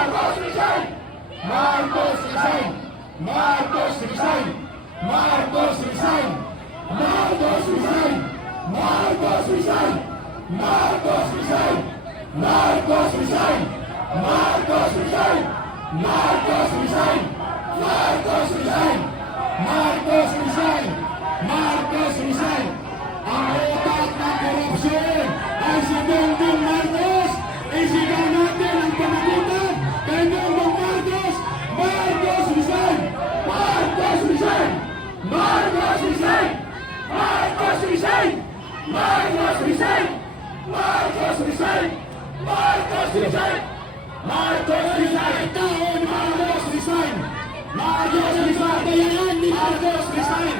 Marcos resign! Marcos resign! Marcos resign! Marcos resign! Marcos resign! Marcos resign! Marcos resign! Marcos resign! Marcos resign! Marcos resign! Marcos resign! Marcos Vicente! Marcos Vicente! Marcos Vicente! Marcos Vicente! Marcos Vicente! Marcos Vicente! Marcos Vicente!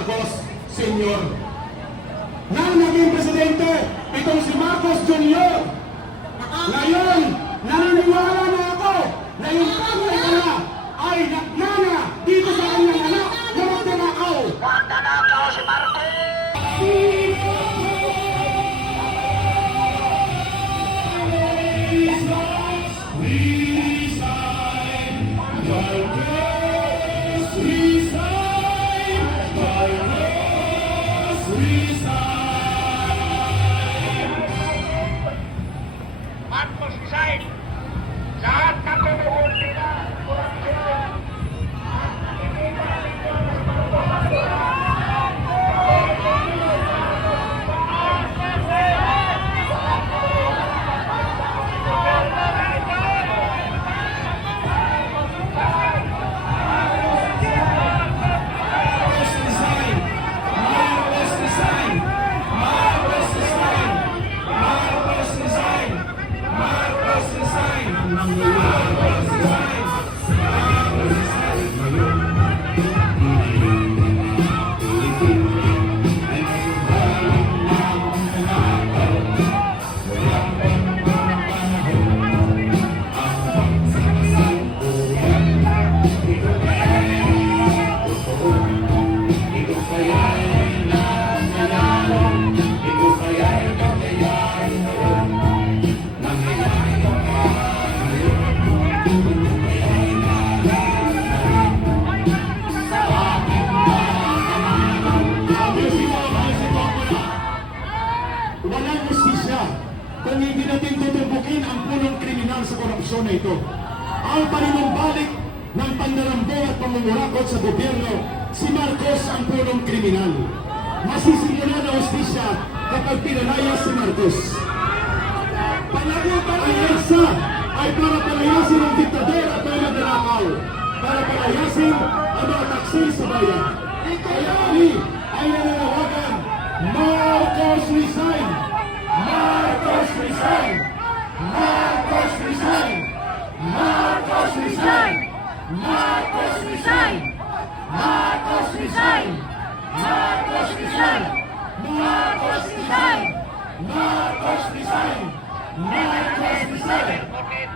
Marcos Sr. Nang naging presidente, itong si Marcos Jr. Ngayon, Walang justisya kung hindi natin tutubukin ang punong kriminal sa korupsyon na ito. Ang paninumbalik ng pandarambo at pangungurakot sa gobyerno, si Marcos ang punong kriminal. Masisimula na justisya kapag pinalaya si Marcos. Panagutan ang EDSA ay para palayasin ang diktador at mga magnanakaw. Para palayasin ang mga taksil sa bayan. Kaya kami ay nananawagan, Marcos resign! Marcos resign! Marcos resign! Marcos resign! Marcos resign! Marcos resign! Marcos resign! Marcos resign! Marcos resign! Marcos resign!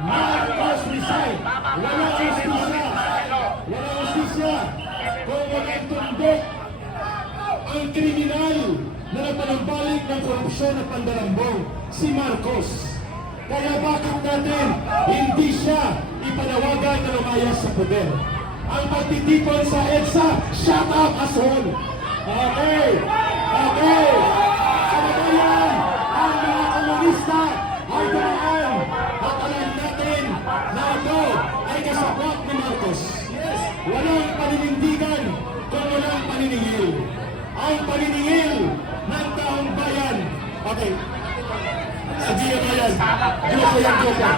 Marcos resign! Wala justisya! Wala justisya! Kung walang tundok ang kriminal na nagpanagbalik ng korupsyon at pandarambong, si Marcos. Kaya bakit natin hindi siya ipanawagan na lumayas sa poder? Ang pagtitipon sa EDSA, shut up, asshole! Okay! Okay! Kababayan, ang mga komunista ay dumaan at alam natin na ito ay kasabot ni Marcos. Yes! Walang paninindigan kung walang paniningil. Ang paniningil ng taong bayan. Okay. Sabihin mo yan. Grupo yan, grupo.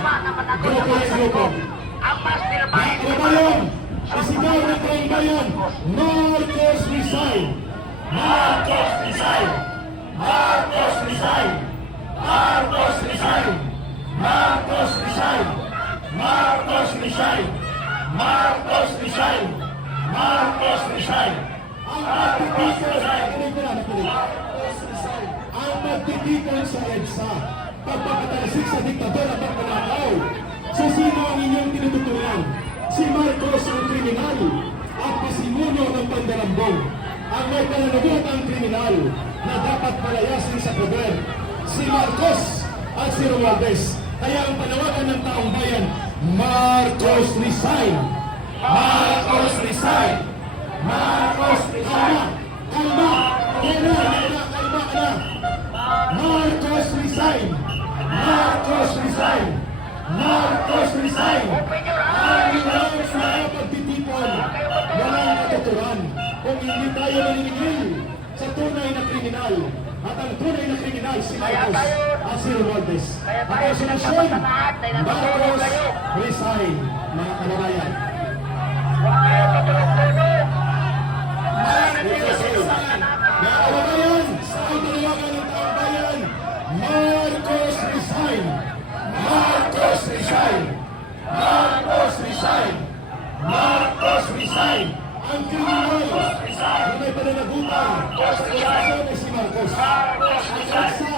Grupo yan, grupo. Ang mastermind Mga kabayan, isigaw ng taong bayan, Marcos resign! Marcos resign! Marcos resign! Marcos resign! Marcos resign! Marcos resign! Marcos resign! Marcos resign! Ang magtitipon sa ang magtitipon sa EDSA pagpapatalisik sa diktador at pagpanakaw. So sino ang inyong tinututulan? Si Marcos ang kriminal at pasimuno ng pandarambong. Ang may pananagot ang kriminal na dapat palayasin sa poder. Si Marcos at si Romualdez. Kaya ang panawagan ng taong bayan, Marcos resign! Marcos resign! Marcos resign! Kalma! Kalma! Kalma! Kalma! Kalma! Marcos resign! Marcos resign! Marcos resign! Ang ilang tayo naninigil sa tunay na kriminal. At ang tunay na kriminal si Marcos Romualdez. At ang solusyon, Marcos resign, mga kababayan. Ang kriminal na may pananagutan sa korupsyon ay si Marcos. Ang EDSA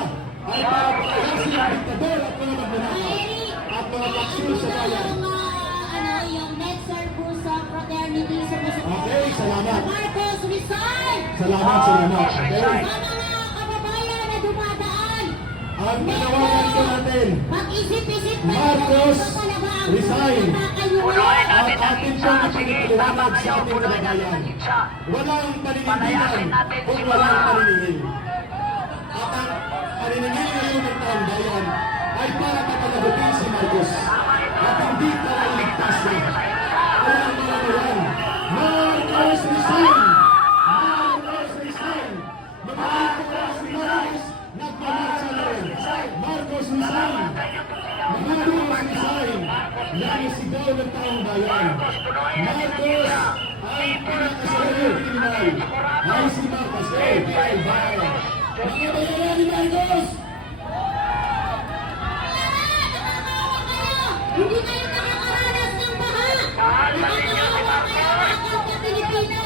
ay papapalayasin ang diktador at mga magnanakaw at mga paksul sa bayan. Ano, yung Netzer Pusa Fraternity sa Okay, salamat. Marcos resign! Salamat, salamat. Okay? Sa mga kababayan na dumadaan, Ang panawagan ko natin, Marcos, resign. Punuin natin ang itsa. Sige, tama kayo. Punuin natin ang itsa. Wala ang paninigin. Palayasin natin si Wala ang paninigin. At ang paninigin ngayon ng tanda Yan ang sigaw ng taong bayan. Marcos ang pinakasalangang kriminal ay si Marcos. Eh, bye, bye. Mga bayaran ni Marcos! Hindi kayo nakakaranas ng baha! Nakakaawa kayo mga kapwa Pilipina!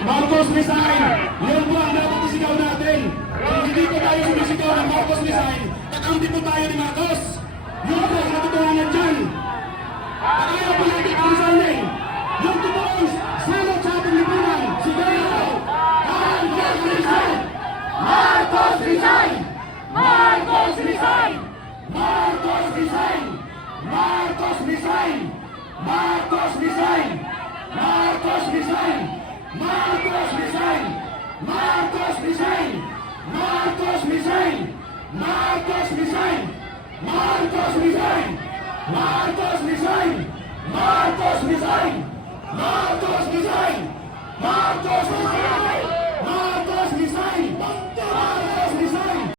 Marcos resign! Yan po ang dapat isigaw natin. Hindi po tayo sumisigaw ng Marcos resign, kakampi po tayo ni Marcos. Yun po ang katotohanan dyan. Ayaw po natin palisanin. Yung totoong salot sa ating lipunan. Sigaw ako. Marcos resign! Marcos resign! Marcos resign! Marcos resign! Marcos resign! Marcos resign! Marcos resign! Marcos resign! Marcos resign! Marcos resign! Marcos resign! Marcos resign! Marcos resign! Marcos resign! Marcos resign! Marcos resign!